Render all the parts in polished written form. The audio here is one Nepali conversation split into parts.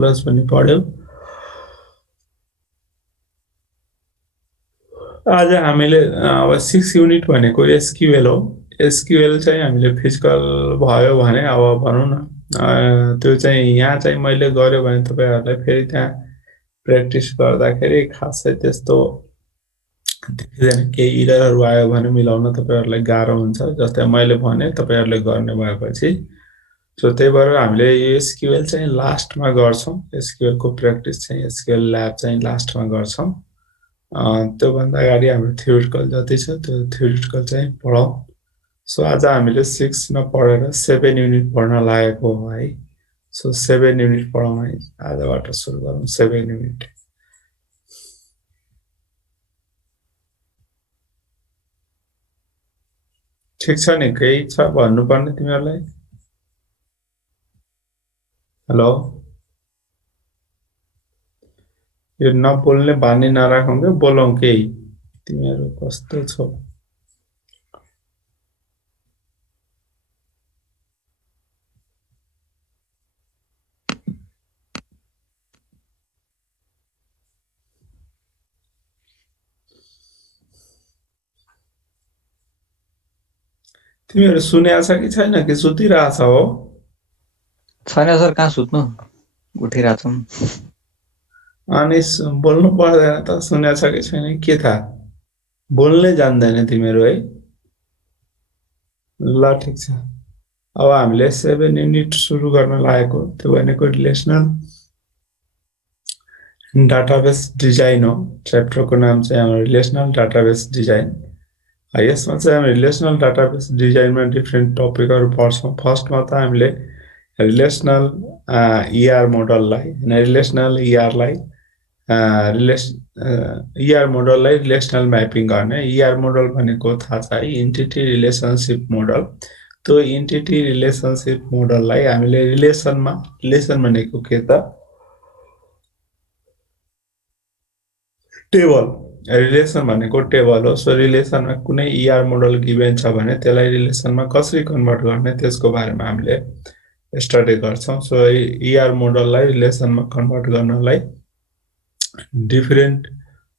प्लस पनि पढ्यो। आज हामीले अब 6 युनिट भनेको एसक्यूएल हो। एसक्यूएल चाहिँ हामीले फिजिकल भयो भने अब भनौँ न त्यो चाहिँ यहाँ चाहिँ मैले गर्यो भने तपाईँहरूलाई फेरि त्यहाँ प्र्याक्टिस गर्दाखेरि खासै त्यस्तो देखिँदैन। केही इररहरू आयो भने मिलाउन तपाईँहरूलाई गाह्रो हुन्छ। जस्तै मैले भने तपाईँहरूले गर्ने भएपछि सो त्यही भएर हामीले यो एसक्यूएल चाहिँ लास्टमा गर्छौँ। एसक्यूएलको प्र्याक्टिस चाहिँ एसक्यूएल ल्याब चाहिँ लास्टमा गर्छौँ। त्योभन्दा अगाडि हाम्रो थ्योरिटिकल जति छ त्यो थ्योरिटिकल चाहिँ पढौँ। सो आज हामीले 6 नपढेर 7 युनिट पढ्न लागेको हो है। सो 7 युनिट पढौँ है। आजबाट सुरु गरौँ 7 युनिट। ठिक छ नि? केही छ भन्नुपर्ने तिमीहरूलाई? हेलो, यो नबोल्ने बानी नराखौँ क्या, बोलौँ केही। तिमीहरू कस्तो छौ? तिमीहरू सुनेको छ कि छैन कि सुतिरहेछ हो? छैन सर, कहाँ सुत्नु, उठिरहेछौँ। अनि बोल्नु पर्दैन त? सुनेको छ कि छैन के थाहा? बोल्नै जान्दैन तिमीहरू है? ल ठिक छ। अब हामीले 7 युनिट सुरु गर्न लागेको त्यो भनेको रिलेसनल डाटाबेस डिजाइन हो। च्याप्टरको नाम चाहिँ हाम्रो रिलेसनल डाटाबेस डिजाइन। यसमा चाहिँ हामी रिलेसनल डाटाबेस डिजाइनमा डिफ्रेन्ट टपिकहरू पढ्छौँ। फर्स्टमा त हामीले रिलेसनल इआर मोडललाई होइन, रिलेसनल इआरलाई इआर मोडललाई रिलेसनल म्यापिङ गर्ने। इआर मोडल भनेको थाहा छ है, इन्टिटी रिलेसनसिप मोडल। त्यो इन्टिटी रिलेसनसिप मोडललाई हामीले रिलेसन भनेको के त? टेबल। रिलेसन भनेको टेबल हो। सो रिलेसनमा कुनै इआर मोडल गिभेन छ भने त्यसलाई रिलेसनमा कसरी कन्भर्ट गर्ने त्यसको बारेमा हामीले स्टडी गर्छौँ। सो इआर मोडललाई रिलेसनमा कन्भर्ट गर्नलाई डिफरेन्ट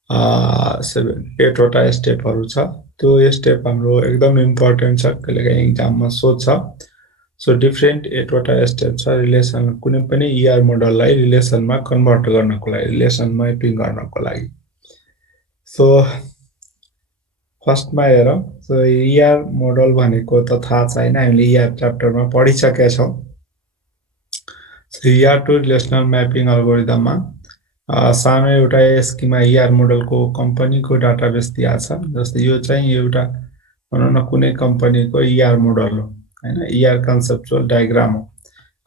8वटा स्टेपहरू छ। त्यो स्टेप हाम्रो एकदम इम्पोर्टेन्ट छ, कहिलेकाहीँ इक्जाममा सोध्छ। सो डिफरेन्ट 8वटा स्टेप छ रिलेसन, कुनै पनि इआर मोडललाई रिलेसनमा कन्भर्ट गर्नको लागि, रिलेसन म्यापिङ गर्नको लागि। सो फर्स्टमा हेरौँ। सो इआर मोडल भनेको त थाहा छैन, हामीले इआर च्याप्टरमा पढिसकेका छौँ। So ER to relational mapping अल्गोरिदममा सानो एउटा स्किमा इआर मोडलको कम्पनीको डाटाबेस दिएको छ। जस्तै यो चाहिँ एउटा भनौँ न कुनै कम्पनीको इआर मोडल हो होइन, इआर कन्सेप्चुअल डायग्राम हो।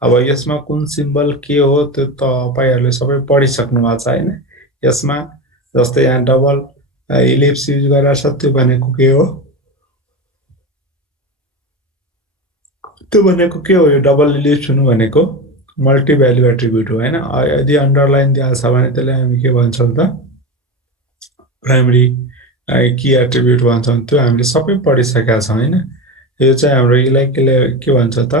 अब यसमा कुन सिम्बल के हो त्यो तपाईँहरूले सबै पढिसक्नु भएको छ होइन। यसमा जस्तै यहाँ डबल इलिप्स युज गरेर छ, त्यो भनेको के हो? त्यो भनेको के हो? यो डबल इलिप्स हुनु भनेको मल्टी भ्याल्यु एट्रिब्युट हो होइन। यदि अन्डरलाइन दिएको छ भने त्यसलाई हामी के भन्छौँ त? प्राइमरी की एट्रिब्युट भन्छौँ। त्यो हामीले सबै पढिसकेका छौँ होइन। यो चाहिँ हाम्रो यसलाई के भन्छ त?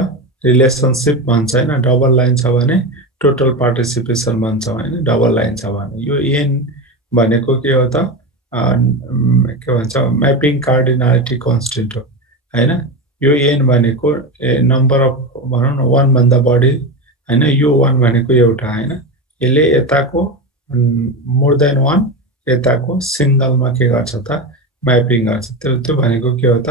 रिलेसनसिप भन्छ होइन। डबल लाइन छ भने टोटल पार्टिसिपेसन भन्छ होइन, डबल लाइन छ भने। यो एन भनेको के हो त? के भन्छ, म्यापिङ कार्डिनालिटी कन्स्टेन्ट हो होइन। यो एन भनेको नम्बर अफ भनौँ न 1 भन्दा बढी होइन, यो 1 भनेको एउटा होइन। यसले यताको मोर देन 1 यताको सिङ्गलमा के गर्छ त? म्यापिङ गर्छ। त्यो भनेको के हो त?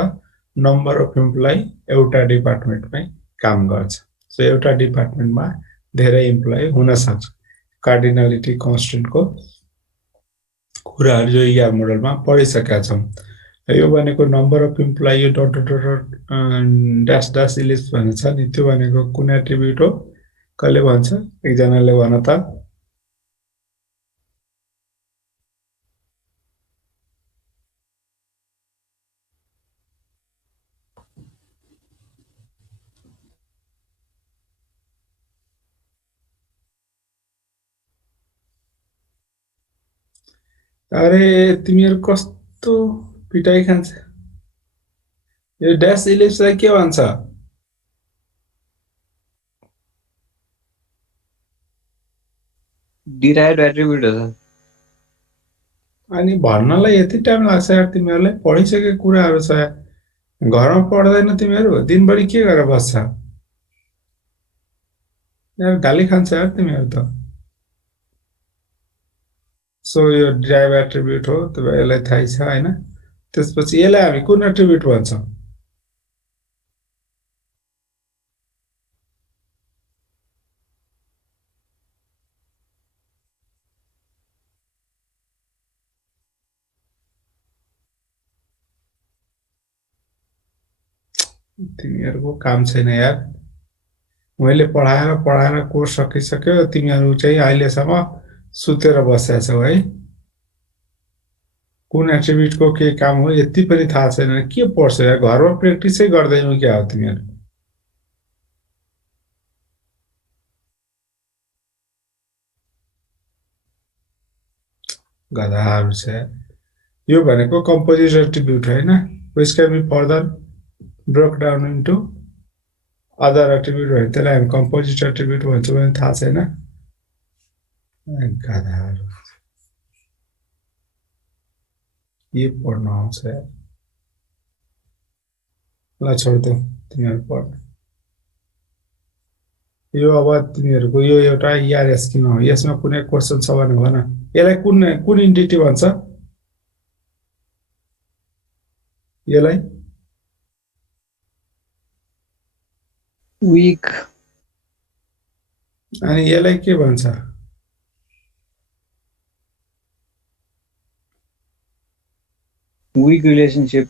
नम्बर अफ इम्प्लोइ एउटा डिपार्टमेन्टमै काम गर्छ। सो एउटा डिपार्टमेन्टमा धेरै इम्प्लोइ हुन सक्छ। कार्डिनालिटी कन्स्टेन्टको कुराहरू जो इआर मोडलमा पढिसकेका छौँ। यो भनेको नम्बर अफ इम्प्लोइ, यो dot dot dot dash dash ellipse भनेको छ नि, त्यो भनेको कुन एट्रिब्युट हो? कसले भन्छ? एकजनाले भन त। अरे तिमीहरू कस्तो पिटाइ खान्छ? यो ड्यास इलिप्सलाई के भन्छ? डिराइभ्ड एट्रिब्युट हो सर। अनि भन्नलाई यति टाइम लाग्छ यार तिमीहरूलाई पढिसकेको कुराहरू छ यार। घरमा पढ्दैन तिमीहरू दिनभरि के गरेर बस्छ यार गाली खान्छ यार तिमीहरू त। सो यो डिराइभ एट्रिब्युट हो तपाईँहरूलाई थाहै छ होइन। त्यसपछि यसलाई हामी कुन एट्रिब्युट भन्छौँ? तिमीहरूको काम छैन यार। मैले पढाएर पढाएर कोर्स सकिसक्यो तिमीहरू चाहिँ अहिलेसम्म सुतेर बसेका छौ है। कुन एट्रिब्युटको के काम हो यति पनि थाहा छैन के पढ्छ यार घरमा प्र्याक्टिसै गर्दैनौ क्या हो तिमीहरू? गधाहरू छ यार। यो भनेको कम्पोजिट एट्रिब्युट होइन which can be further broke down into other attribute होइन त्यसलाई हामी कम्पोजिट एट्रिब्युट भन्छौँ भने थाहा छैन। गधाहरू के पढ्न आउँछ यार। ल छोडिदेऊ तिमीहरू पढ्न। यो अब तिमीहरूको यो एउटा ER स्किम हो यसमा कुनै क्वेसन छ भने भन। यसलाई कुन कुन इन्टिटी भन्छ? यसलाई विक अनि यसलाई के भन्छ? Weak relationship.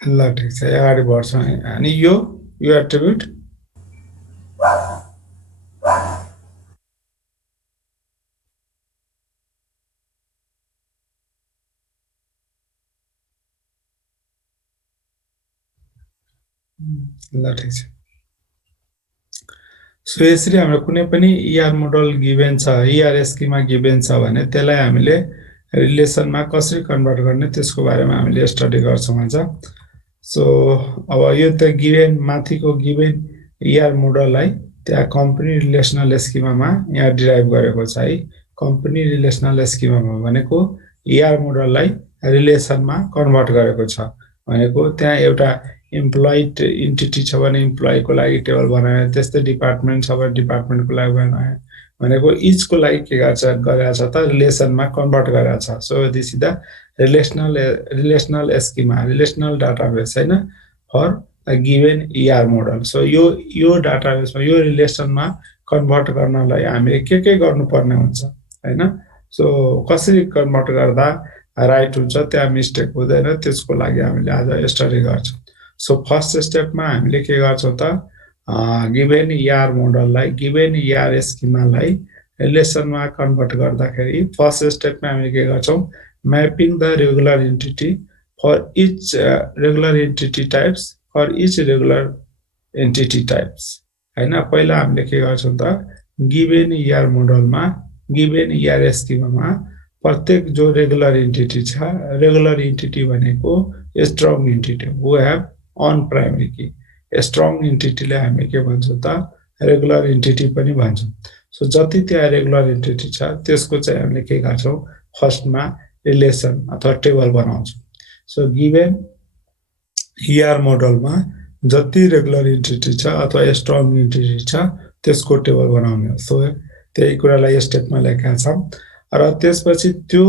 ल ठिक छ अगाडि बढ्छौँ है। अनि यो यो एट्रिब्युट ल ठिक छ। सो यसरी हाम्रो कुनै पनि ER मोडल गिभेन छ ER स्किमा गिभेन छ भने त्यसलाई हामीले रिलेसनमा कसरी कन्भर्ट गर्ने त्यसको बारेमा हामीले स्टडी गर्छौँ आज। सो अब यो त गिभेन माथिको गिभेन ER मोडललाई त्यहाँ कम्पनी रिलेसनल स्किमामा यहाँ डिराइभ गरेको छ है। कम्पनी रिलेसनल स्किमामा भनेको ER मोडललाई रिलेसनमा कन्भर्ट गरेको छ भनेको त्यहाँ एउटा इम्प्लोइड इन्टिटी छ भने इम्प्लोइको लागि टेबल बनायो त्यस्तै डिपार्टमेन्ट छ भने डिपार्टमेन्टको लागि बनायो भनेको इचको लागि के गरेको छ त रिलेसनमा कन्भर्ट गरेको छ। So this is the relational schema relational database हैन for a given ER model. So यो डाटाबेसमा यो रिलेसनमा कन्भर्ट गर्नलाई हामीले के गर्नुपर्ने हुन्छ हैन। सो कसरी कन्भर्ट गर्दा राइट हुन्छ त्यहाँ मिस्टेक हुँदैन त्यसको लागि हामीले आज स्टडी गर्छौँ। सो फर्स्ट स्टेपमा हामीले के गर्छौँ त गिभेन ER मोडललाई गिभेन ER स्किमालाई रिलेसनमा कन्भर्ट गर्दाखेरि फर्स्ट स्टेपमा हामीले के गर्छौँ mapping the regular entity for each regular entity types for each regular entity types हैन। पहिला हामीले के गर्छौँ त गिभेन ER मोडलमा गिभेन ER स्किमामा प्रत्येक जो रेगुलर एन्टिटी छ रेगुलर एन्टिटी भनेको strong entity who have an primary key strong एन्टिटीलाई हामी के भन्छौँ त रेगुलर एन्टिटी पनि भन्छौँ। सो जति त्यहाँ रेगुलर एन्टिटी छ त्यसको चाहिँ हामीले के गर्छौँ फर्स्टमा रिलेसन अथवा टेबल बनाउँछौँ। सो गिभेन ER मोडलमा जति रेगुलर एन्टिटी छ अथवा स्ट्रङ एन्टिटी छ त्यसको टेबल बनाउने हो। सो त्यही कुरालाई स्टेपमा लेखेका छौँ र त्यसपछि त्यो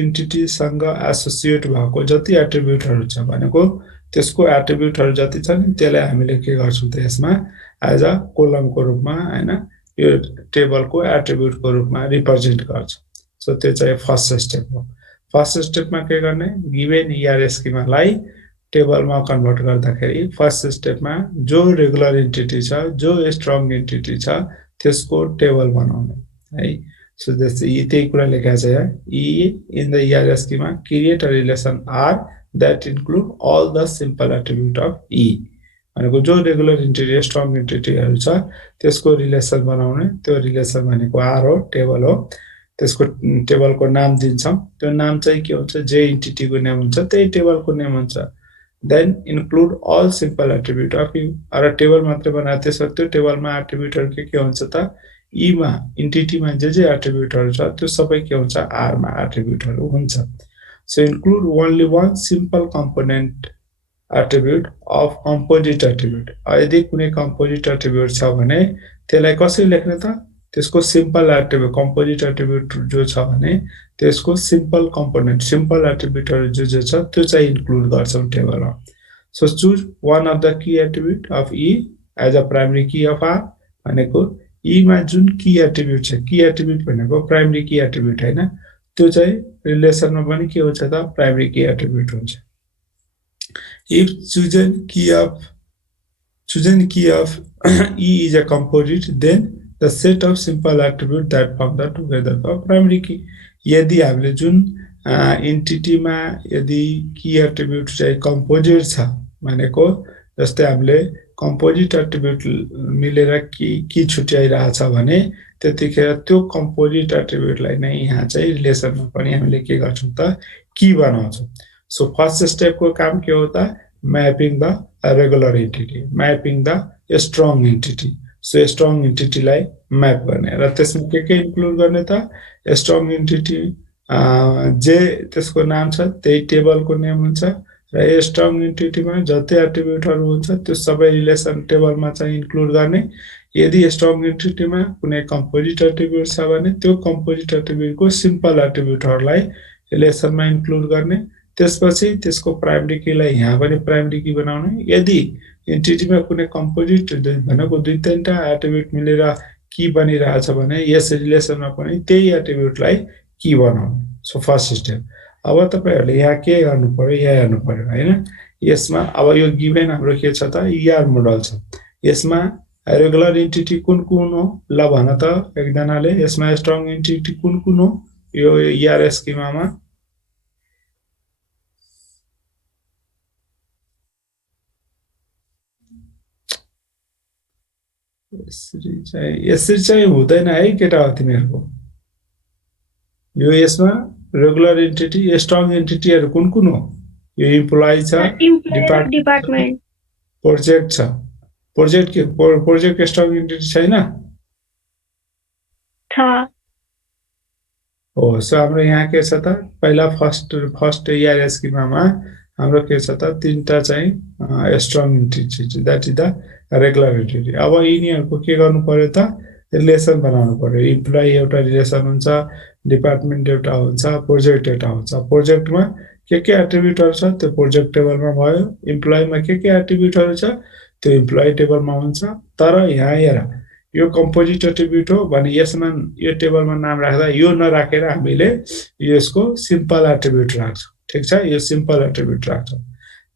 एन्टिटीसँग एसोसिएट भएको जति एट्रिब्युटहरू छ भनेको त्यसको एट्रिब्युटहरू जति छ नि त्यसलाई हामीले के गर्छौँ त यसमा एज अ कोलमको रूपमा हैन यो टेबलको एट्रिब्युटको रूपमा रिप्रेजेन्ट गर्छौँ। सो त्यो चाहिँ फर्स्ट स्टेप हो। फर्स्ट स्टेपमा के गर्ने गिभेन ER स्किमालाई टेबलमा कन्भर्ट गर्दाखेरि फर्स्ट स्टेपमा जो रेगुलर एन्टिटी छ जो स्ट्रङ एन्टिटी छ त्यसको टेबल बनाउने है। सो जस्तै त्यही कुरा लेखेको छ यहाँ in the ER schema create a relation R that include all the simple attribute of E भनेको जो रेगुलर एन्टिटी स्ट्रङ एन्टिटीहरू छ त्यसको रिलेसन बनाउने त्यो रिलेसन भनेको R हो टेबल हो। त्यसको टेबलको नाम दिन्छौँ त्यो नाम चाहिँ के हुन्छ जे एन्टिटीको नेम हुन्छ त्यही टेबलको नेम हुन्छ then include all simple attribute of your table मात्रै बनाए त्यसो त्यो टेबलमा एट्रिब्युटहरु के हुन्छ त ईमा इन्टिटीमा जे एट्रिब्युटहरु छ त्यो सबै के हुन्छ आरमा एट्रिब्युटहरु हुन्छ so include only one simple component attribute of composite attribute यदि कुनै कम्पोजिट एट्रिब्युट छ भने त्यसलाई कसरी लेख्ने त त्यसको सिम्पल एट्रिब्युट कम्पोजिट एट्रिब्युट जो छ भने त्यसको सिम्पल कम्पोनेन्ट सिम्पल एट्रिब्युटहरु जो छ त्यो चाहिँ इन्क्लुड गर्छौं टेबलमा so choose one of the key attribute of E as a primary key of R भनेको ई मा जुन की एट्रिब्युट छ की एट्रिब्युट भनेको प्राइमरी की एट्रिब्युट हैन त्यो चाहिँ रिलेसनमा पनि के हुन्छ त प्राइमरी की एट्रिब्युट हुन्छ if chosen key of E is a composite, then the set of simple attributes that form the together the primary key. यदि हामीले जुन इन्टिटीमा यदि की एट्रिब्युट चाहिँ कम्पोजिट छ भनेको जस्तै हामीले कम्पोजिट एट्रिब्युट मिलेर की छुट्याइरहेछ भने त्यतिखेर त्यो कम्पोजिट एट्रिब्युटलाई नै यहाँ चाहिँ रिलेसनमा पनि हामीले के गर्छौं त की बनाउँछौं सो फर्स्ट स्टेपको काम के हो त mapping the regular entity mapping the strong entity so strong एन्टिटीलाई म्याप गर्ने र त्यसमा के इन्क्लुड गर्ने त स्ट्रङ एन्टिटी जे त्यसको नाम छ त्यही टेबलको नेम हुन्छ र यो स्ट्रङ एन्टिटीमा जति एट्रिब्युटहरु हुन्छ त्यो सबै रिलेसन टेबलमा चाहिँ इन्क्लुड गर्ने यदि स्ट्रङ एन्टिटीमा कुनै कम्पोजिट एट्रिब्युट छ भने त्यो कम्पोजिट एट्रिब्युटको सिम्पल एट्रिब्युटहरुलाई रिलेसनमा इन्क्लुड गर्ने त्यसपछि त्यसको प्राइमरी कीलाई यहाँ पनि प्राइमरी की बनाउने यदि एन्टिटीमा कुनै कम्पोजिट भनेको दुई तीनटा एट्रिब्युट मिलेर की बनिरहेछ भने यस रिलेसनमा पनि त्यही एट्रिब्युटलाई की बनाउने सो फर्स्ट स्टेप अब तपाईहरुले यहाँ के गर्नु पर्यो यहाँ हेर्नु पर्यो हैन यसमा अब यो गिभन हाम्रो के छ त ईआर मोडल छ यसमा रेगुलर एन्टिटी कुन कुन हो ल भन त एकजनाले यसमा स्ट्रङ एन्टिटी कुन कुन हो यो ईआर स्किमामा यसरी चाहिँ हुँदैन है केटा हो तिमीहरुको यो यसमा रेगुलर एन्टिटी स्ट्रङ एन्टिटीहरु कुन कुन हो यो इम्प्लोइ छ डिपार्टमेन्ट प्रोजेक्ट छ प्रोजेक्ट के प्रोजेक्ट स्ट्रङ एन्टिटी छैन हो सो हाम्रो यहाँ के छ त पहिला फर्स्ट ईआर स्किमामा हाम्रो के छ त तीनटा चाहिँ strong entity that is the regular entity अब यिनीहरुको के गर्नु पर्यो त रिलेसन बनाउनु पर्यो इम्प्लोइ एउटा रिलेसन हुन्छ डिपार्टमेन्ट एउटा हुन्छ प्रोजेक्ट एउटा हुन्छ प्रोजेक्टमा के एट्रिब्युटहरु छ त्यो प्रोजेक्ट टेबलमा भयो इम्प्लोइमा के एट्रिब्युटहरु छ त्यो इम्प्लोइ टेबलमा हुन्छ तर यहाँ हेर यो कम्पोजिट एट्रिब्युट हो भने यसमा यो टेबलमा नाम राख्दा यो नराखेर हामीले यसको सिम्पल एट्रिब्युट राख्छौं ठीक छ यो सिम्पल एट्रिब्युट राख्छौं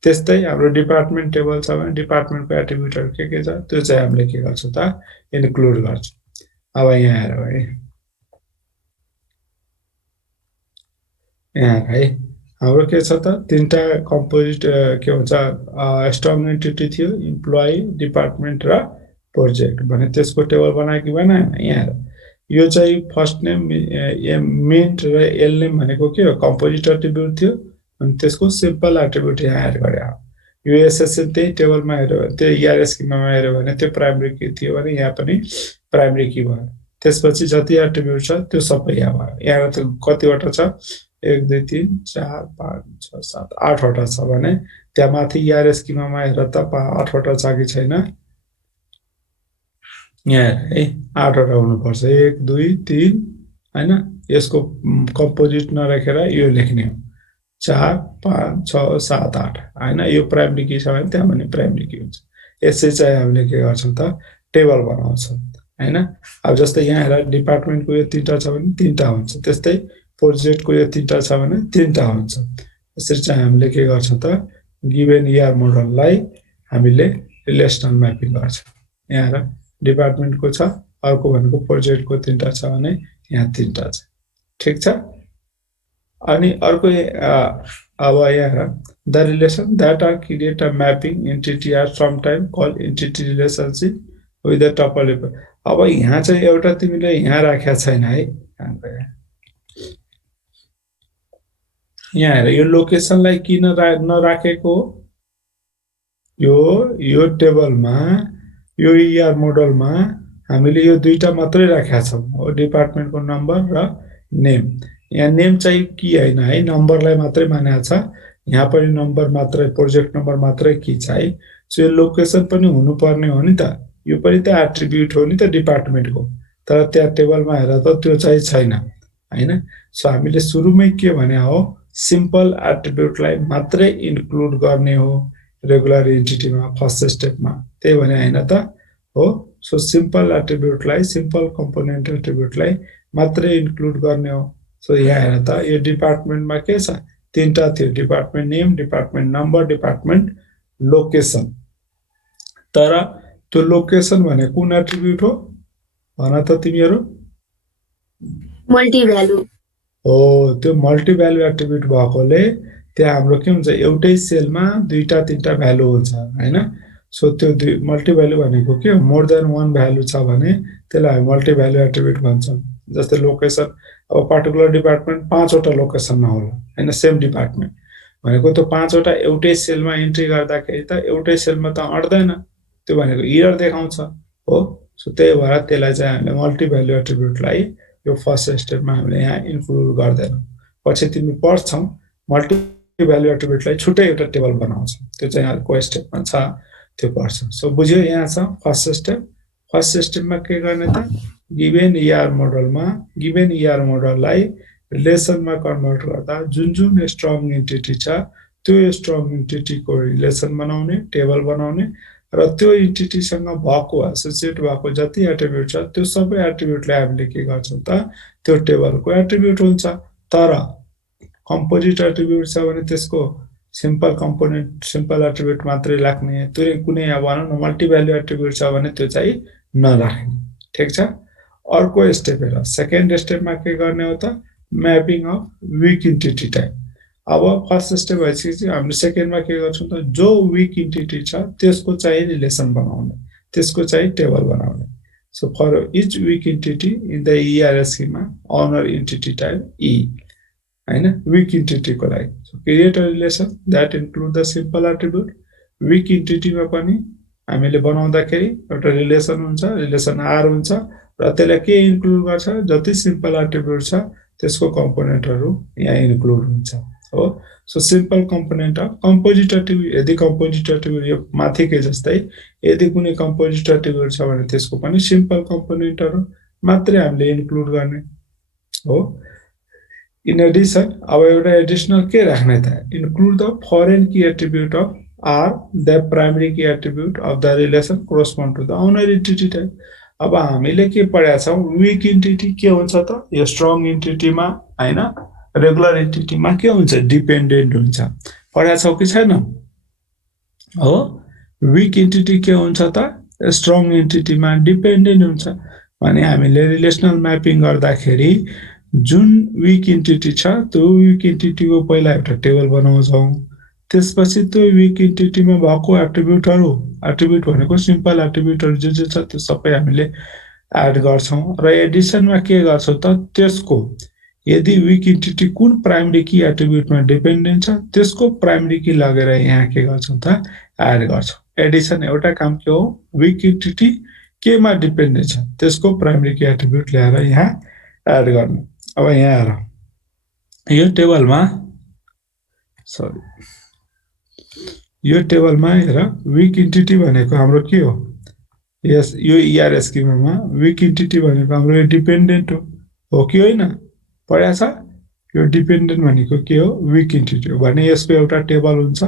त्यस्तै हाम्रो डिपार्टमेन्ट टेबल छ भने डिपार्टमेन्टको एट्रिब्युटहरु के छ त्यो चाहिँ हामीले के गर्छौं त इन्क्लुड गर्छौं अब यहाँ हेर है यहाँ है हाम्रो के छ त तीनटा कम्पोजिट के भन्छ स्ट्रङ एन्टिटी थियो इम्प्लोइ डिपार्टमेन्ट र प्रोजेक्ट भने त्यसको टेबल बनाए कि बनाएन यहाँ यो चाहिँ फर्स्ट नेम मिन्ट र एल नेम भनेको के हो कम्पोजिट एट्रिब्युट थियो अनि त्यसको सिम्पल एट्रिब्युट यहाँ एड गरे यो एसएसएन त्यही टेबलमा हेर्यो त्यही ईआर स्किममा हेर्यो भने त्यो प्राइमरी की थियो भने यहाँ पनि प्राइमरी की भयो त्यसपछि जति एट्रिब्युट छ त्यो सबै यहाँ भयो यहाँ त कतिवटा छ 1 2 3 4 5 6 7 8 वटा छ भने त्यहाँ माथि ईआर स्किममा हेर त 8 वटा छ कि छैन यहाँ है 8 वटा हुनु पर्छ 1 2 3 हैन यसको कम्पोजिट नराखेर यो लेख्ने हो 4 5 6 7 8 हैन यो प्राइमरी की छ भने त्यहाँ पनि प्राइमरी की हुन्छ यसै चाहिँ हामीले के गर्छौं त टेबल बनाउँछौं हैन अब जस्तै यहाँ हेर डिपार्टमेन्टको यो तीनटा छ भने तीनटा हुन्छ त्यस्तै प्रोजेक्टको यो तीनटा छ भने तीनटा हुन्छ यसरी चाहिँ हामीले के गर्छौं त गिभन ईआर मोडललाई हामीले रिलेसनल म्यापिङ गर्छौं यहाँ हेर डिपार्टमेन्टको छ अर्को भनेको प्रोजेक्टको तीनटा छ भने यहाँ तीनटा छ ठीक छ अनि अर्को अब यहाँ the relation that are create a mapping entity are sometime called entity relationship with the tuple अब यहाँ चाहिँ एउटा तिमीले यहाँ राखेको छैन है यहाँ हेर यो लोकेसनलाई किन नराखेको यो यो टेबलमा यो ER मोडलमा हामीले यो दुईटा मात्रै राखेका छौँ हो, डिपार्टमेन्टको नम्बर र नेम। यहाँ नेम चाहिँ की हैन है, नम्बरलाई मात्रै मानेको छ। यहाँ पनि नम्बर मात्रै, प्रोजेक्ट नम्बर मात्रै की छ है। सो यो लोकेसन पनि हुनुपर्ने हो नि त, यो पनि त एट्रिब्युट हो नि त डिपार्टमेन्टको, तर त्यहाँ टेबलमा हेर त त्यो चाहिँ छैन हैन। सो हामीले सुरुमै के भने हो, सिम्पल एट्रिब्युटलाई मात्रै इन्क्लुड गर्ने हो रेगुलर एन्टिटीमा फर्स्ट स्टेपमा, त्यही भने हैन त हो। सो सिम्पल एट्रिब्युटलाई, सिम्पल कम्पोनेन्ट एट्रिब्युटलाई मात्रै इन्क्लुड गर्ने हो। सो यहाँ हेर त यो डिपार्टमेन्टमा के छ, तीनटा थियो, department name, department number, department location. तर त्यो लोकेसन भने कुन एट्रिब्युट हो भन त तिमीहरू? मल्टी भ्यालु हो, त्यो मल्टी भ्यालु एट्रिब्युट भएकोले त्यहाँ हाम्रो के हुन्छ, एउटै सेलमा दुईटा तीनटा भ्यालु हुन्छ हैन। सो त्यो मल्टी भ्यालु भनेको के हो, मोर देन वान भ्यालु छ भने त्यसलाई हामी मल्टी भ्यालु एट्रिब्युट भन्छौँ। जस्तै लोकेसन, अब पर्टिकुलर डिपार्टमेन्ट 5 वटा लोकेसनमा होला हैन, सेम डिपार्टमेन्ट भनेको त्यो 5 वटा एउटै सेलमा इन्ट्री गर्दाखेरि त एउटै सेलमा त अट्दैन, त्यो भनेको एरर देखाउँछ हो। सो त्यही भएर त्यसलाई चाहिँ हामीले मल्टी भ्यालु एट्रिब्युटलाई यो फर्स्ट स्टेपमा हामीले यहाँ इन्क्लुड गर्दैनौँ। पछि तिमी पढ्छौ मल्टी भ्यालु एट्रिब्युटलाई छुट्टै एउटा टेबल बनाउँछ, त्यो चाहिँ अर्को स्टेपमा छ, त्यो पढ्छौ। सो बुझ्यो? यहाँ छ फर्स्ट स्टेप। फर्स्ट स्टेपमा के गर्ने त, गिभेन ER मोडलमा गिभेन ER मोडललाई रिलेसनमा कन्भर्ट गर्दा जुन जुन स्ट्रङ एन्टिटी छ त्यो स्ट्रङ एन्टिटीको रिलेसन बनाउने, टेबल बनाउने र त्यो एन्टिटीसँग भएको एसोसिएट भएको जति एट्रिब्युट छ त्यो सबै एट्रिब्युटलाई हामीले के गर्छौँ त, त्यो टेबलको एट्रिब्युट हुन्छ। तर कम्पोजिट एट्रिब्युट छ भने त्यसको सिम्पल कम्पोनेन्ट, सिम्पल एट्रिब्युट मात्रै राख्ने, त्यो कुनै अब भनौँ न मल्टी भ्यालु एट्रिब्युट छ भने त्यो चाहिँ नराख्ने, ठिक छ। अर्को स्टेप हेर, सेकेन्ड स्टेपमा के गर्ने हो त, mapping of weak entity type. अब फर्स्ट स्टेप भइसकेपछि हामीले सेकेन्डमा के गर्छौँ त, जो विक एन्टिटी छ त्यसको चाहिँ रिलेसन बनाउने, त्यसको चाहिँ टेबल बनाउने। So for each weak entity in the ER स्किममा अनर एन्टिटी टाइप E हैन, विक एन्टिटीको लागि। So create a relation that include the simple attribute. Weak एन्टिटीमा पनि हामीले बनाउँदाखेरि एउटा रिलेसन हुन्छ, रिलेसन R हुन्छ र त्यसले के इन्क्लुड गर्छ, जति सिम्पल एट्रिब्युट छ त्यसको कम्पोनेन्टहरू यहाँ इन्क्लुड हुन्छ हो। So simple component of composite attribute, यदि कम्पोजिट एट्रिब्युट यो माथिकै जस्तै यदि कुनै कम्पोजिट एट्रिब्युट छ भने त्यसको पनि सिम्पल कम्पोनेन्टहरू मात्रै हामीले इन्क्लुड गर्ने हो। इन एडिसन अब एउटा एडिसनल के राख्ने त, include the foreign key attribute of R the primary key attribute of the relation correspond to the owner entity type. अब हामीले के पढाएको छौँ, विक एन्टिटी के हुन्छ त, यो स्ट्रङ एन्टिटीमा हैन, रेगुलर एन्टिटीमा के हुन्छ, डिपेन्डेन्ट हुन्छ, पढाएको छौ कि छैन हो। विक एन्टिटी के हुन्छ त, स्ट्रङ एन्टिटीमा डिपेन्डेन्ट हुन्छ भने हामीले रिलेसनल म्यापिङ गर्दाखेरि जुन विक एन्टिटी छ त्यो विक एन्टिटीको पहिला एउटा टेबल बनाउँछौँ, त्यसपछि त्यो विक एन्टिटीमा भएको एट्रिब्युटहरू, एट्रिब्युट भनेको सिम्पल एट्रिब्युटहरू जे जे छ त्यो सबै हामीले एड गर्छौँ र एडिसनमा के गर्छौँ त, त्यसको यदि विक एन्टिटी कुन प्राइमरी की एट्रिब्युटमा डिपेन्डेन्ट छ त्यसको प्राइमरी की लगेर यहाँ के गर्छौँ त, एड गर्छौँ। एडिसन एउटा काम के हो, विक एन्टिटी केमा डिपेन्डेन्ट छ त्यसको प्राइमरी की एट्रिब्युट ल्याएर यहाँ एड गर्नु। अब यहाँ हेर, यो टेबलमा सरी, यो टेबलमा हेर, विक एन्टिटी भनेको हाम्रो के हो, यस यो ER स्किममा विक एन्टिटी भनेको हाम्रो डिपेन्डेन्ट हो कि होइन, पढाएको छ। यो डिपेन्डेन्ट भनेको के हो, विक एन्टिटी हो भने यसको एउटा टेबल हुन्छ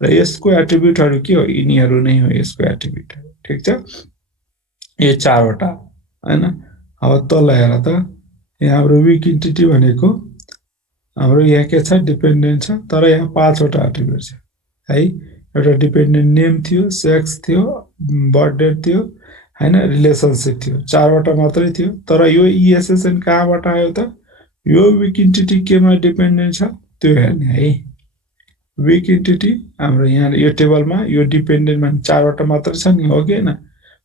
र यसको एट्रिब्युटहरू के हो, यिनीहरू नै हो यसको एट्रिब्युटहरू, ठिक छ। यो 4 वटा हैन। अब तल हेर त, यहाँ हाम्रो विक एन्टिटी भनेको हाम्रो यहाँ के छ, डिपेन्डेन्ट छ, तर यहाँ 5 वटा एट्रिब्युट छ है। एउटा डिपेन्डेन्ट नेम थियो, सेक्स थियो, बर्थ डेट थियो हैन, रिलेसनसिप थियो, 4 वटा मात्रै थियो। तर यो ESSN कहाँबाट आयो त, यो विक एन्टिटी केमा डिपेन्डेन्ट छ त्यो हेर्ने है। विक एन्टिटी हाम्रो यहाँ यो टेबलमा यो डिपेन्डेन्टमा 4 वटा मात्र छ नि, हो कि हैन।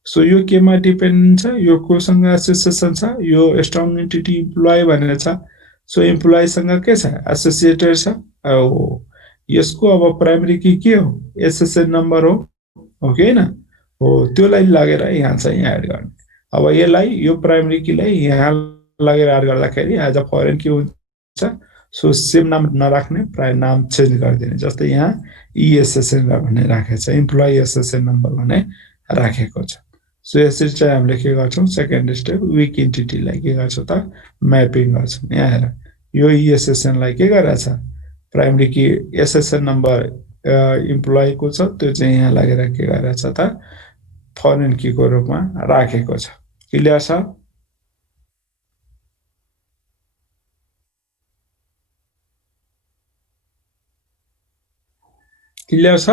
सो यो केमा डिपेन्डेन्ट छ, यो कोसँग एसोसिएसन छ, यो स्ट्रङ एन्टिटी इम्प्लोइ भनेर छ। सो इम्प्लोइसँग के छ, एसोसिएटेड छ। यसको अब प्राइमरी की के हो, SSN नम्बर हो हो कि हैन हो त्योलाई लगेर यहाँ चाहिँ एड गर्ने अब यसलाई यो प्राइमरी कीलाई यहाँ लगेर एड गर्दाखेरि एज अ फरेन की हुन्छ सो सेम नाम नराख्ने प्राय नाम चेन्ज गरिदिने जस्तै यहाँ इएसएसएन भन्ने राखेको छ इम्प्लोइ एसएसएन नम्बर भने राखेको छ सो यसरी चाहिँ हामीले के गर्छौँ सेकेन्ड स्टेप विक इन्टिटीलाई के गर्छौँ त म्यापिङ गर्छौँ यहाँ हेर यो इएसएसएनलाई के गरेछ प्राइमरी की एसएसएन नम्बर इम्प्लोइको छ त्यो चाहिँ यहाँ लगेर के गरेछ त फरेन कीको रूपमा राखेको छ क्लियर छ क्लियर छ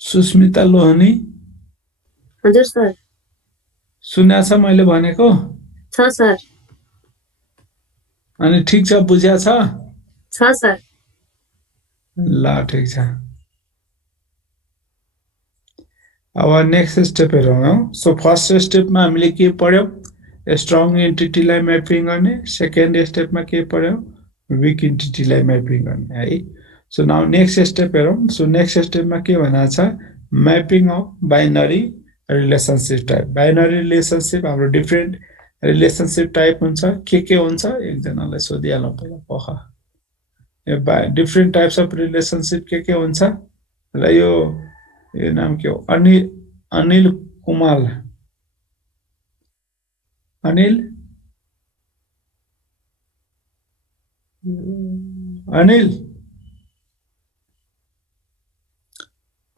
सुस्मिता लोहनी हजुर सर सुन्या छ मैले भनेको छ सर अनि ठीक छ बुझ्या छ सर ल ठीक छ अब नेक्स्ट स्टेप हेरौँ सो फर्स्ट स्टेपमा हामीले के पढ्यौँ स्ट्रङ एन्टिटीलाई म्यापिङ गर्ने सेकेन्ड स्टेपमा के पढ्यौँ विक एन्टिटीलाई म्यापिङ गर्ने है सो नाउ नेक्स्ट स्टेप हेरौँ सो नेक्स्ट स्टेपमा के भनेको छ mapping of binary relationship type binary relationship हाम्रो डिफ्रेन्ट रिलेसनसिप टाइप हुन्छ के हुन्छ एकजनालाई सोधिहालौँ पहिला पख डिफ्रेन्ट टाइप्स अफ रिलेसनसिप के हुन्छ र यो नाम के हो अनिल कुमार अनिल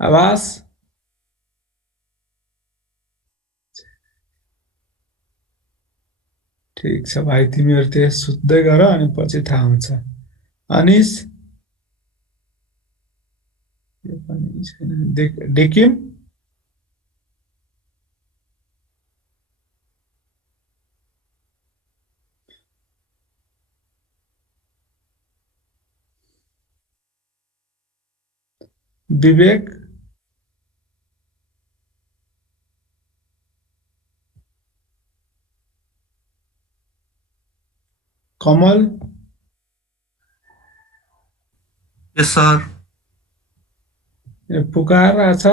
आवाज ठीक छ भाइ तिमीहरु त्यही सुत्दै गर अनि पछि थाहा हुन्छ अनिस यो पनि छैन डेकिम विवेक कमल यस सर पुकार छ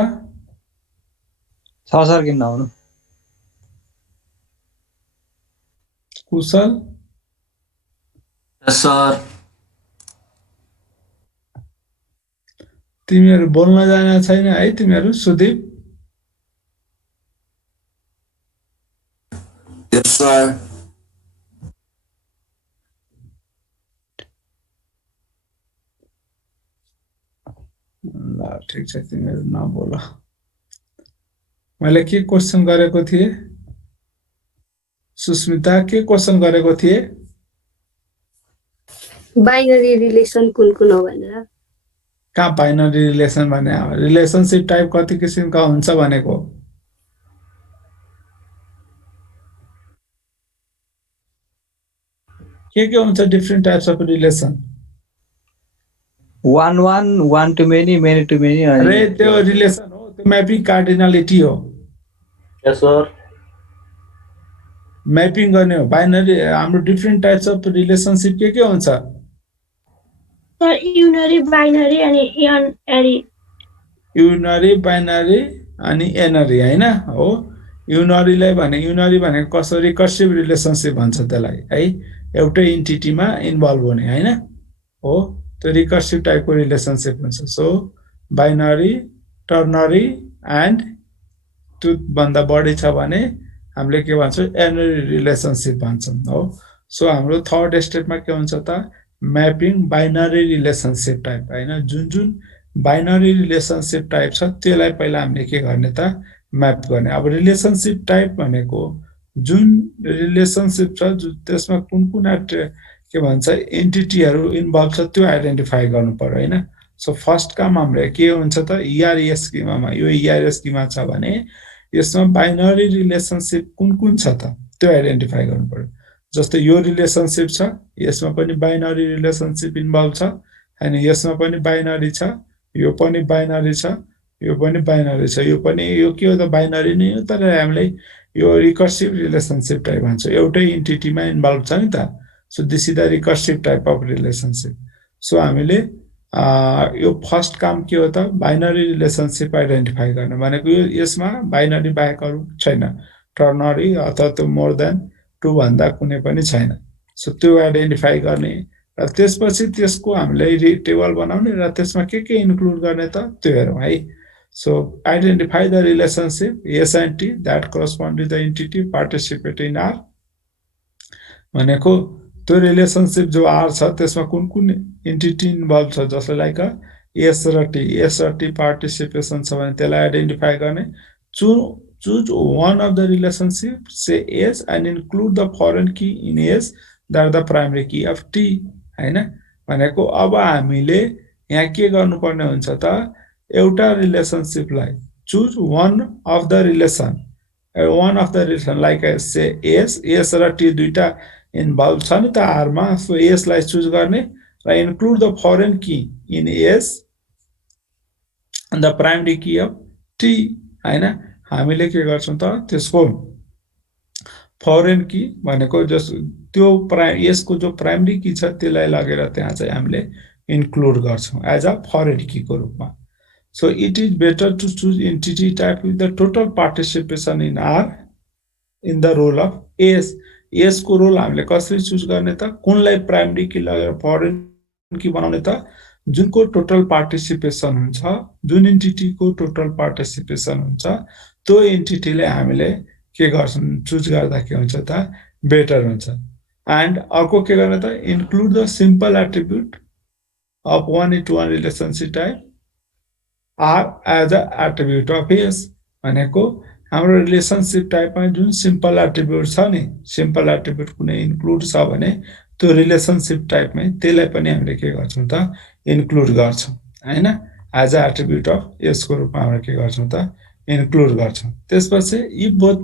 सर किन नहुनु कुशल यस सर तिमीहरु बोल्न जाने छैन है तिमीहरु सुदीप यस सर ल ठीक छ तिमीहरु नबोल मैले के क्वेशन गरेको थिए सुस्मिता के क्वेशन गरेको थिए बाइनरी रिलेसन कुन हो भनेर कहाँ बाइनरी रिलेसन भने रिलेशनशिप टाइप कति किसिमका हुन्छ भनेको के हुन्छ different types of relation one to many to many अरे त्यो रिलेसन हो त्यो मैपिंग कार्डिनलिटी हो यस सर मैपिंग गर्ने हो बाइनरी हाम्रो डिफरेंट टाइप्स अफ रिलेशनशिप के हुन्छ सर युनरी बाइनरी अनि एनरी युनरी बाइनरी अनि एनरी हैन हो युनरीलाई भने युनरी भने कसरी रिकर्सिभ रिलेशनशिप भन्छ त्यसलाई है एउटै एन्टिटीमा इन्भल्भ हुने हैन हो त्यो रिकर्सिभ टाइपको रिलेशनशिप हुन्छ सो बाइनरी टर्नरी एन्ड त्यो भन्दा बढी छ भने हामीले के भन्छौं एनरी रिलेशनशिप भन्छौं हो सो हाम्रो थर्ड स्टेपमा के हुन्छ त म्यापिङ बाइनरी रिलेशनशिप टाइप हैन जुन बाइनरी रिलेशनशिप टाइप छ त्यसलाई पहिला हामीले के गर्ने त म्याप गर्ने अब रिलेशनशिप टाइप भनेको जुन रिलेशनशिप छ त्यसमा कुन के भन्छ एन्टिटीहरु इन्भल्भ छ त्यो आइडेन्टिफाई गर्नु पर्यो हैन सो फर्स्ट काम हाम्रो के हुन्छ त ईआरएस स्किमामा यो ईआरएस स्किमा छ भने यसमा बाइनरी रिलेशनशिप कुन छ त त्यो आइडेन्टिफाई गर्नु पर्यो जस्तै यो रिलेशनशिप छ यसमा पनि बाइनरी रिलेशनशिप इन्भल्भ छ हैन यसमा पनि बाइनरी छ यो पनि बाइनरी छ यो पनि बाइनरी छ, यो पनि यो के हो त बाइनरी नै हो, तर हामीलाई यो रिकर्सिभ रिलेसनशिप टाइप भन्छ, एउटै इन्टिटीमा इन्भल्भ छ नि त। So this is the recursive type of relationship. So हामीले यो फर्स्ट काम के हो त बाइनरी रिलेसनशिप आइडेन्टिफाई गर्न भनेको यो यसमा बाइनरी बाहेक अरु छैन, टर्नरी अथवा त्यो मोर देन 2 भन्दा कुनै पनि छैन। सो त्यो आइडेन्टिफाई गर्ने र त्यसपछि त्यसको हामीले टेबल बनाउने र त्यसमा के इन्क्लुड गर्ने त त्यो हेरौँ है। So identify the relationship S and T that correspond to the entity participate in R भनेको त्यो रिलेसनशिप जो R छ त्यसमा कुन कुन एन्टिटी इन्भल्भ छ, जसलाई लाइक S र T पार्टिसिपेसन छ भने त्यसलाई आइडेन्टिफाई गर्ने। choose one of the relationship say S and include the foreign key in S that the primary key of T हैन। भनेको अब हामीले यहाँ के गर्नुपर्ने हुन्छ त एउटा रिलेसनशिपलाई choose one of the relation like I say S र T दुईटा इन्भल्भ छ नि त R मा। सो S लाई चुज गर्ने र include the foreign key in S and the primary key of T हैन। हामीले के गर्छौं त त्यसको फरेन की भनेको जस त्यो S को जो प्राइमरी की छ त्यसलाई लगेर त्यहाँ चाहिँ हामीले इन्क्लुड गर्छौं एज अ फरेन की को रूपमा। So it is better to choose entity type with the total participation in R in the role of S। S को रोल हामीले कसरी चुज गर्ने त कुनलाई प्राइमरी की लगेर फरेन की बनाउने त जुनको टोटल पार्टिसिपेसन हुन्छ, जुन एन्टिटी को टोटल पार्टिसिपेसन हुन्छ त्यो एन्टिटीले हामीले के गर्छौं चुज गर्दा के हुन्छ त बेटर हुन्छ। एन्ड अर्को के गर्ने त include the simple attribute of 1:1 relationship type R as a attribute of S भनेको हाम्रो रिलेसनशिप टाइपमा जुन सिम्पल एट्रिब्युट छ नि, सिम्पल एट्रिब्युट कुनै इन्क्लुड छ भने त्यो रिलेसनशिप टाइपमै त्यसलाई पनि हामीले के गर्छौं त इन्क्लुड गर्छौं हैन, as a attribute of S को रूपमा हामीले के गर्छौं त इन्क्लुड गर्छौं। त्यसपछि if both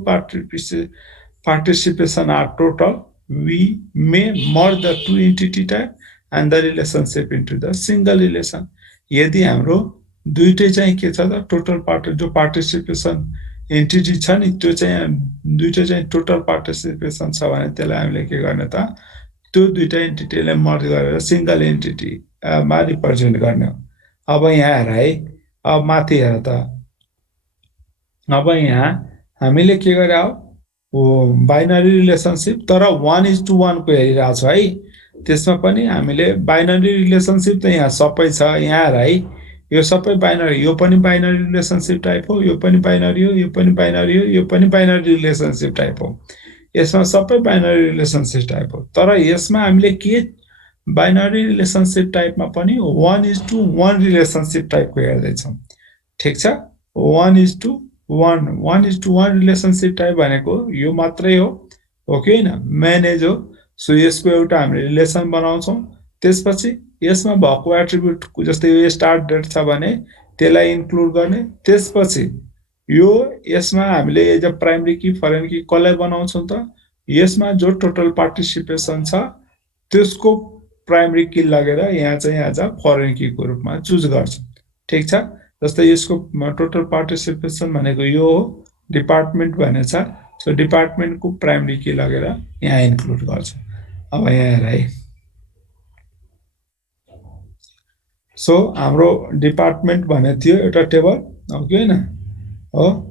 participation are total we may merge the two entity type and the relationship into the single relation. यदि हाम्रो दुईटै चाहिँ के छ त टोटल जो पार्टिसिपेसन एन्टिटी छ नि त्यो चाहिँ दुईटै चाहिँ टोटल पार्टिसिपेसन छ भने त्यसलाई हामीले के गर्ने त त्यो दुईटा एन्टिटीलाई मर्ज गरेर सिंगल एन्टिटी मा रिप्रेजेन्ट गर्ने हो। अब यहाँ हेर है, अब माथि हेर त, अब यहाँ हामीले के गरे हो बाइनरी रिलेसनशिप तर 1:1 को हेरिरहेको छ है। त्यसमा पनि हामीले बाइनरी रिलेसनशिप त यहाँ सबै छ, यहाँ हेर है यो सबै बाइनरी, यो पनि बाइनरी रिलेसनशिप टाइप हो, यो पनि बाइनरी हो, यो पनि बाइनरी हो, यो पनि बाइनरी रिलेसनशिप टाइप हो। यसमा सबै बाइनरी रिलेसनशिप टाइप हो, तर यसमा हामीले के बाइनरी रिलेसनशिप टाइपमा पनि 1:1 रिलेसनशिप टाइपको हेर्दै छौं। ठीक छ, 1:1 रिलेसनशिप टाइप भनेको यो मात्रै हो कि हैन, म्यानेज हो। सो यसको एउटा हामीले रिलेसन बनाउँछौं, त्यसपछि यसमा भएको एट्रिब्युट जस्तै यो स्टार्ट डेट छ भने त्यसलाई इन्क्लुड गर्ने, त्यसपछि यो यसमा हामीले as a primary key foreign key कसलाई बनाउँछौं त यसमा जो टोटल पार्टिसिपेसन छ त्यसको प्राइमरी की लगेर यहाँ चाहिँ एज अ फरेन की को रूपमा चुज गर्छौं। ठीक छ, जस्तै यसको टोटल पार्टिसिपेसन भनेको यो हो, डिपार्टमेन्ट भनेछ, सो डिपार्टमेन्ट को प्राइमरी की लगेर यहाँ इन्क्लुड गर्छौं। अब यहाँ हेर है, सो हाम्रो डिपार्टमेन्ट भने थियो एउटा टेबल हो कि हैन हो।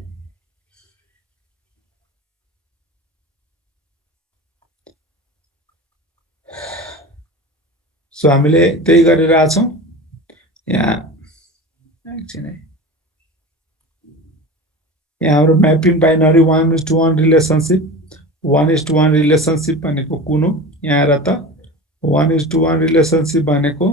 सो हामीले त्यही गरिरहेका छौं। यहाँ एकछिन है, यहाँ हाम्रो म्यापिङ बाइनरी 1:1 रिलेसनशिप, 1:1 रिलेसनशिप भनेको कुन हो यहाँ हेर त। 1:1 रिलेसनशिप भनेको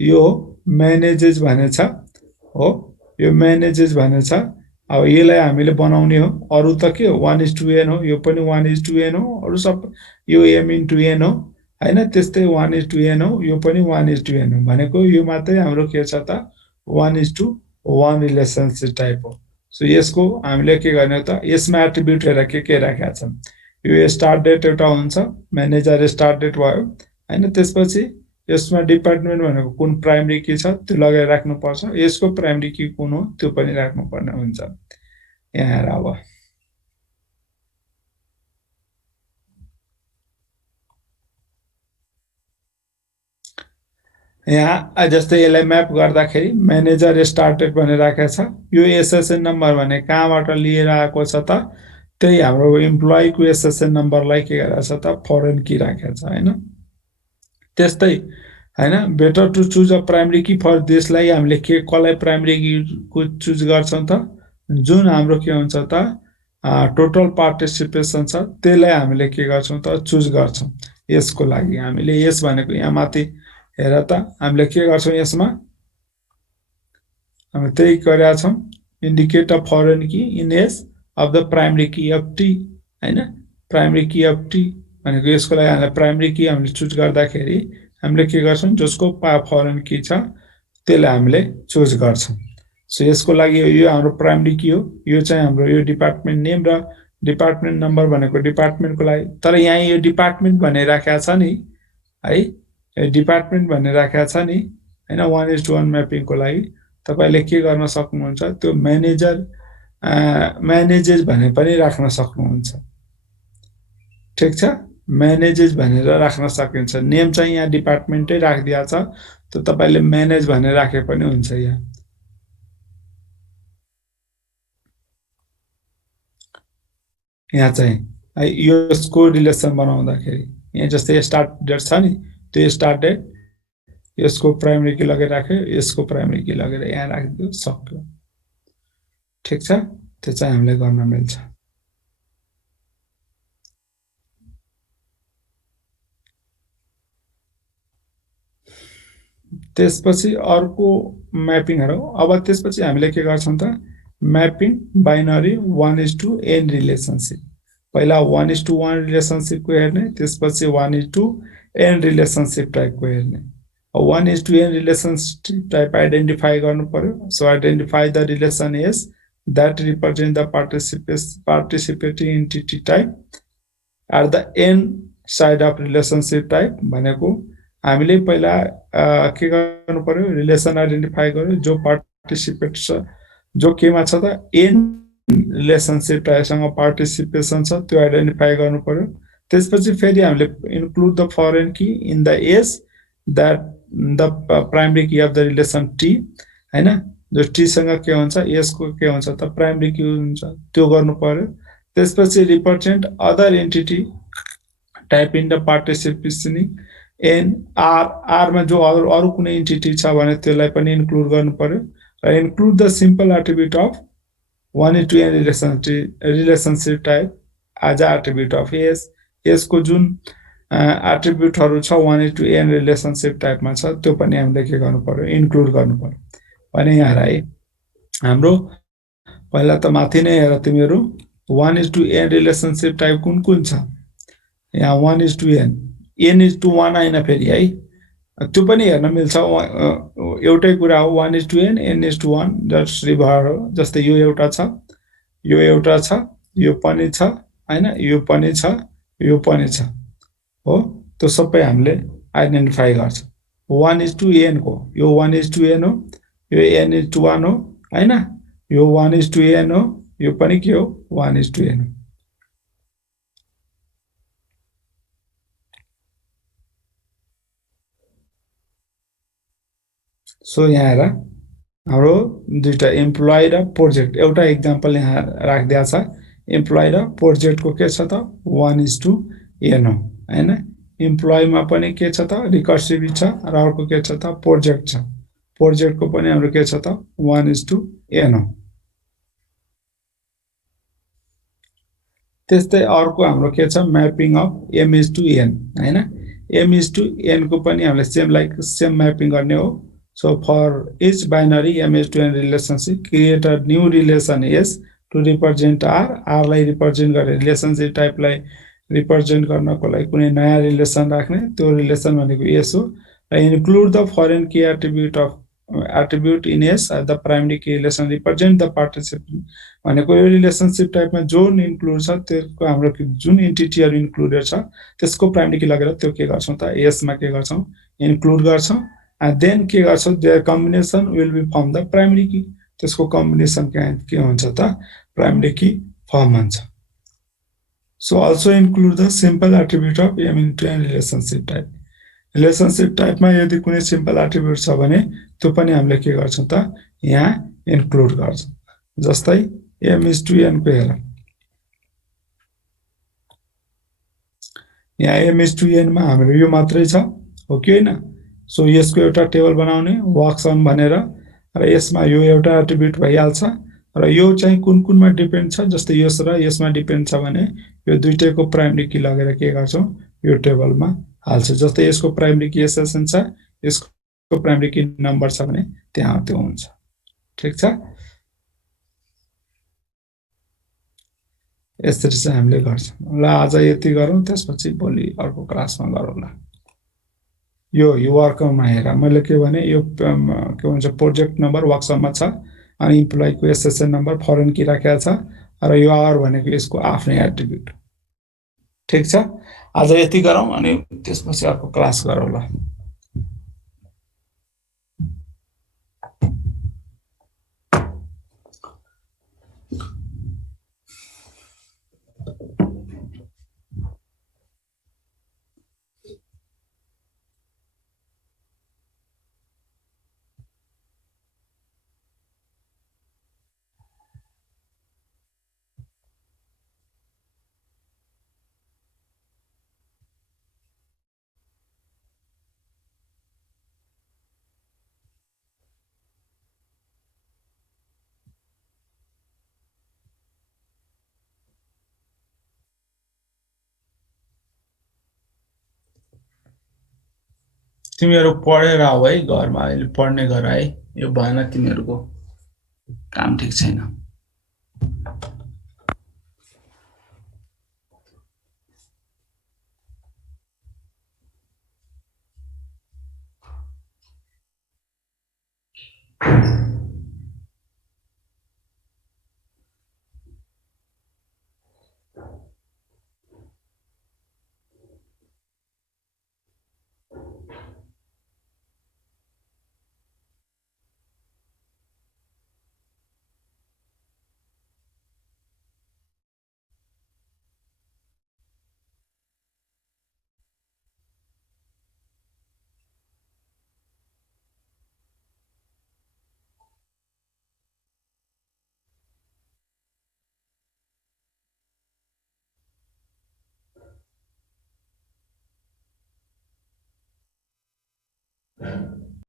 यो म्यानेजेज भनेछ हो, यो म्यानेजेज भनेछ। अब यसलाई हामीले बनाउने हो, अरु त के हो 1:n हो, यो पनि 1:n हो, अरु सब यो m/n हो हैन, त्यस्तै 1:n हो, यो पनि 1:n हो भनेको यो मात्रै हाम्रो के छ त 1:1 रिलेसनशिप टाइप हो। सो यसको हामीले के गर्ने हो त यसमा एट्रिब्युट हेर के राखेका छन्। यो स्टार्ट डेट एउटा हुन्छ, म्यानेजर स्टार्ट डेट भयो हैन, त्यसपछि यसमा डिपार्टमेन्ट भनेको कुन प्राइमरी की छ त्यो लगाएर राख्नुपर्छ, यसको प्राइमरी की कुन हो त्यो पनि राख्नुपर्ने हुन्छ। यहाँ हेर अब यहाँ जस्तै यसलाई म्याप गर्दाखेरि म्यानेजर स्टार्टेड भनेर राखेको छ। यो एसएसएन नम्बर भने कहाँबाट लिएर आएको छ त, त्यही हाम्रो इम्प्लोइको एसएसएन नम्बरलाई के गरेको छ त फरेन की राखेको छ हैन। त्यस्तै हैन, better to choose a primary key for दिसलाई हामीले के कसलाई प्राइमरी की को चुज गर्छौं त, जुन हाम्रो के हुन्छ त टोटल पार्टिसिपेसन छ त्यसलाई हामीले के गर्छौं त चुज गर्छौं। यसको लागि हामीले यस भनेको यहाँ माथि हेर त हामीले के गर्छौं, यसमा हामी त्यही गरेका छौं, indicate a foreign key in S of the primary key of T हैन। प्राइमरी की अफ टी भनेको यसको लागि हामीले प्राइमरी की हामीले चुज गर्दाखेरि हामीले के गर्छौं, जसको फरेन की छ त्यसलाई हामीले चुज गर्छौं। सो यसको लागि यो हाम्रो प्राइमरी की हो, यो चाहिँ हाम्रो यो डिपार्टमेन्ट नेम र डिपार्टमेन्ट नम्बर भनेको डिपार्टमेन्टको लागि। तर यहाँ यो डिपार्टमेन्ट भनेर राखेको छ नि है, डिपार्टमेन्ट भनेर राखेको छ नि हैन। 1:1 म्यापिङको लागि तपाईले के गर्न सक्नुहुन्छ, त्यो म्यानेजर म्यानेजेस भने पनि राख्न सक्नुहुन्छ। ठीक छ, म्यानेजेस भनेर राख्न सकिन्छ। नेम चाहिँ यहाँ डिपार्टमेन्टै राखिदिया छ, त तपाईले म्यानेज भनेर राखे पनि हुन्छ। यहाँ चाहिँ यसको रिलेसन बनाउँदाखेरि यहाँ जस्तै स्टार्ट डेट छ नि, त्यो स्टार्ट डेट यसको प्राइमरी की लगेर राख्यो, यसको प्राइमरी की लगेर यहाँ राखिदियो, सक्यो। ठीक छ, त्यो चाहिँ हामीले गर्न मिल्छ। त्यसपछि अर्को म्यापिङहरु। अब त्यसपछि हामीले के गर्छौं त, म्यापिङ बाइनरी 1:n रिलेसनशिप। पहिला 1:1 रिलेसनशिपको हेर्ने, त्यसपछि 1:n रिलेसनशिप टाइपको हेर्ने। 1:n रिलेसनशिप टाइप आइडेन्टिफाई गर्नु पर्यो। सो identify the relation as that represent the participating entity type at the end side of relationship type भनेको हामीले पहिला के गर्नु पर्यो, रिलेसन आइडेन्टिफाई गर्यो जो पार्टिसिपेट छ, जो केमा छ त एन रिलेसनशिप टाइपसँग पार्टिसिपेसन छ, त्यो आइडेन्टिफाई गर्नु पर्यो। त्यसपछि फेरि हामीले include the foreign key in the as that the primary key of the relation T हैन। जो टी सँग के हुन्छ, यसको के हुन्छ त प्राइमरी की हुन्छ, त्यो गर्नु पर्यो। त्यसपछि represent other entity type in the participation N R मा जो अरु कुनै एन्टिटी छ भने त्यसलाई पनि इन्क्लुड गर्नु पर्यो। र include the simple attribute of 1:n relationship type as a attribute of S. यसको जुन एट्रिब्युटहरु छ 1:n रिलेसनशिप टाइपमा छ त्यो पनि हामीले के गर्नु पर्यो, इन्क्लुड गर्नु पर्यो। भने यहाँ है हाम्रो पहिला त माथि नै हेर तिमीहरु 1:n रिलेसनशिप टाइप कुन कुन छ। यहाँ 1:n n:1 हैन फेरि है, त्यो पनि हेर्न मिल्छ। एउटै कुरा हो, 1:n n:1 जस्ट रिभर हो। जस्तै यो एउटा छ, यो एउटा छ, यो पनि छ हैन, यो पनि छ, यो पनि छ हो। त्यो सबै हामीले आइडेन्टिफाई गर्छ 1:n को। यो 1:n हो, यो n:1 हो हैन, यो 1:n हो, यो पनि के हो 1:n हो। सो यहाँ हेर हाम्रो दुईटा इम्प्लोइ र प्रोजेक्ट, एउटा एक्जाम्पल यहाँ राखिदिया छ। इम्प्लोइ र प्रोजेक्ट को के छ त 1:n हो हैन। इम्प्लोइ मा पनि के छ त रिकर्सिभ छ, र अर्को के छ त प्रोजेक्ट छ। प्रोजेक्ट को पनि हाम्रो के छ त 1:n हो। त्यस्तै अर्को हाम्रो के छ म्यापिङ अफ m:n हैन। m:n को पनि हामीले सेम म्यापिङ गर्ने हो। So for each binary m:n relationship, create a new relation S to represent R. R लाई represent गर्ने relationship type लाई represent गर्नको लागि कुनै नयाँ relation राख्ने, त्यो relation भनेको S हो। Include the foreign key attribute in S. The primary key relation represent the participant भनेको यो relationship type मा जुन include छ त्यसको हाम्रो जुन entity हरु included छ त्यसको primary key लगेर त्यो के गर्छौं त S मा के गर्छौं, इन्क्लुड गर्छौँ एन्ड देन के गर्छौँ their combination will be form the primary key त्यसको कम्बिनेसन के हुन्छ त प्राइमरी की फर्म हुन्छ so also include the simple attribute of M into an relationship type relationship टाइपमा यदि कुनै सिम्पल एट्रिब्युट छ भने त्यो पनि हामीले के गर्छौँ त यहाँ इन्क्लुड गर्छौँ जस्तै एम इज टु एन को हेर यहाँ एम इज टु एनमा हाम्रो यो मात्रै छ हो कि होइन सो यसको एउटा टेबल बनाउने वर्क्स अन भनेर र यसमा यो एउटा एट्रिब्युट भइहाल्छ र यो चाहिँ कुन कुनमा डिपेन्ड छ जस्तै यस र यसमा डिपेन्ड छ भने यो दुईटैको प्राइमरी की लगेर के गर्छौँ यो टेबलमा हाल्छ जस्तै यसको प्राइमरी की एसएसएन छ यसको प्राइमरी की नम्बर छ भने त्यहाँ त्यो हुन्छ ठीक छ यसरी चाहिँ हामीले गर्छौँ ल आज यति गरौँ त्यसपछि भोलि अर्को क्लासमा गरौँला यो वर्कमा हेर मैले के भने यो के भन्छ प्रोजेक्ट नम्बर वर्कसपमा छ अनि इम्प्लोइको एसएसएन नम्बर फरेन की राखेको छ र यो आवर भनेको यसको आफ्नै एट्रिब्युट ठीक छ आज यति गरौँ अनि त्यसपछि अर्को क्लास गरौँ ल तिमीहरु पढेर आऊ है घरमा अहिले पढ्ने गर है यो भएन तिमीहरुको काम ठीक छैन